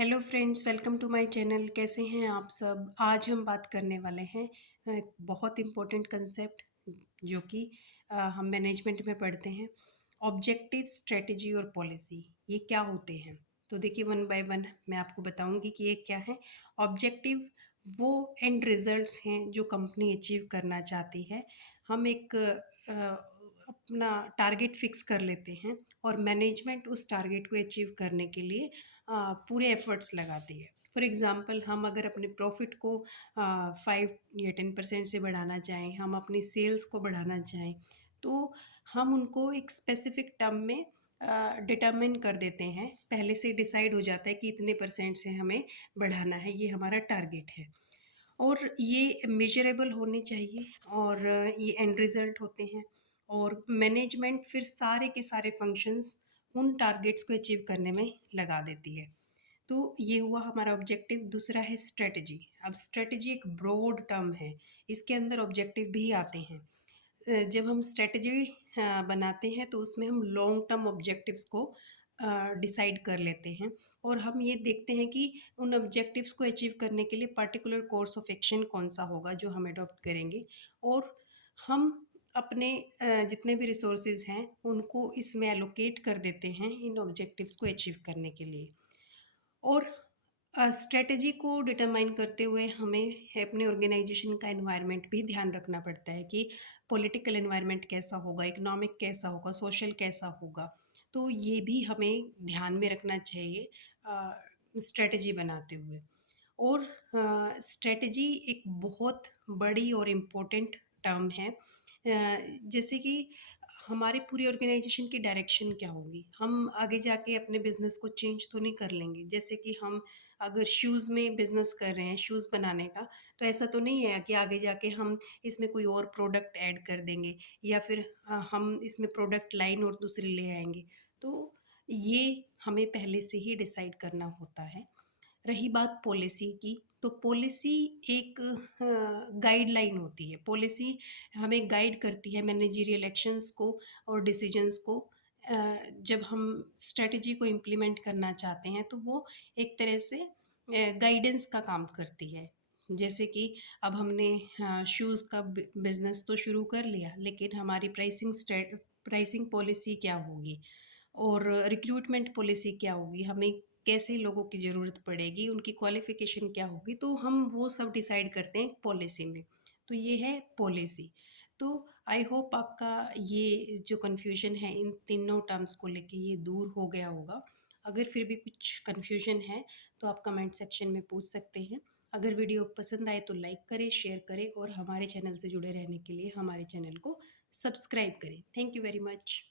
Hello friends, welcome to my channel. कैसे हैं आप सब? आज हम बात करने वाले हैं एक बहुत इम्पोर्टेंट कंसेप्ट जो कि हम मैनेजमेंट में पढ़ते हैं। ऑब्जेक्टिव, स्ट्रेटजी और पॉलिसी, ये क्या होते हैं? तो देखिए, वन बाय वन मैं आपको बताऊंगी कि ये क्या है। ऑब्जेक्टिव वो एंड रिजल्ट्स हैं जो कंपनी अचीव करना चाहती है। हम एक अपना टारगेट फिक्स कर लेते हैं और मैनेजमेंट उस टारगेट को अचीव करने के लिए पूरे एफर्ट्स लगाती है। फॉर एग्ज़ाम्पल, हम अगर अपने प्रॉफिट को 5 या 10% से बढ़ाना चाहें, हम अपनी सेल्स को बढ़ाना चाहें, तो हम उनको एक स्पेसिफिक टर्म में डिटरमिन कर देते हैं। पहले से डिसाइड हो जाता है कि इतने परसेंट से हमें बढ़ाना है, ये हमारा टारगेट है और ये मेजरेबल होने चाहिए और ये एंड रिज़ल्ट होते हैं। और मैनेजमेंट फिर सारे के सारे फंक्शंस उन टारगेट्स को अचीव करने में लगा देती है। तो ये हुआ हमारा ऑब्जेक्टिव। दूसरा है स्ट्रेटजी। अब स्ट्रेटजी एक ब्रॉड टर्म है, इसके अंदर ऑब्जेक्टिव भी आते हैं। जब हम स्ट्रेटजी बनाते हैं तो उसमें हम लॉन्ग टर्म ऑब्जेक्टिव्स को डिसाइड कर लेते हैं और हम ये देखते हैं कि उन ऑब्जेक्टिव्स को अचीव करने के लिए पर्टिकुलर कोर्स ऑफ एक्शन कौन सा होगा जो हम अडॉप्ट करेंगे। और हम अपने जितने भी रिसोर्सेज हैं उनको इसमें एलोकेट कर देते हैं इन ऑब्जेक्टिव्स को अचीव करने के लिए। और स्ट्रेटजी को डिटरमाइन करते हुए हमें अपने ऑर्गेनाइजेशन का एनवायरनमेंट भी ध्यान रखना पड़ता है कि पॉलिटिकल एनवायरनमेंट कैसा होगा, इकोनॉमिक कैसा होगा, सोशल कैसा होगा। तो ये भी हमें ध्यान में रखना चाहिए स्ट्रेटजी बनाते हुए। और स्ट्रेटजी एक बहुत बड़ी और इम्पोर्टेंट टर्म है। जैसे कि हमारे पूरी ऑर्गेनाइजेशन की डायरेक्शन क्या होगी, हम आगे जाके अपने बिजनेस को चेंज तो नहीं कर लेंगे। जैसे कि हम अगर शूज़ में बिजनेस कर रहे हैं, शूज़ बनाने का, तो ऐसा तो नहीं है कि आगे जाके हम इसमें कोई और प्रोडक्ट ऐड कर देंगे या फिर हम इसमें प्रोडक्ट लाइन और दूसरी ले आएंगे। तो ये हमें पहले से ही डिसाइड करना होता है। रही बात पॉलिसी की, तो पॉलिसी एक गाइडलाइन होती है। पॉलिसी हमें गाइड करती है मैनेजरियल एक्शंस को और डिसीजंस को। जब हम स्ट्रेटजी को इम्प्लीमेंट करना चाहते हैं तो वो एक तरह से गाइडेंस का काम करती है। जैसे कि अब हमने शूज़ का बिजनेस तो शुरू कर लिया, लेकिन हमारी प्राइसिंग पॉलिसी क्या होगी और रिक्रूटमेंट पॉलिसी क्या होगी, हमें कैसे लोगों की ज़रूरत पड़ेगी, उनकी क्वालिफ़िकेशन क्या होगी, तो हम वो सब डिसाइड करते हैं पॉलिसी में। तो ये है पॉलिसी। तो आई होप आपका ये जो कन्फ्यूजन है इन तीनों टर्म्स को लेके ये दूर हो गया होगा। अगर फिर भी कुछ कन्फ्यूजन है तो आप कमेंट सेक्शन में पूछ सकते हैं। अगर वीडियो पसंद आए तो लाइक करें, शेयर करें और हमारे चैनल से जुड़े रहने के लिए हमारे चैनल को सब्सक्राइब करें। Thank you very much.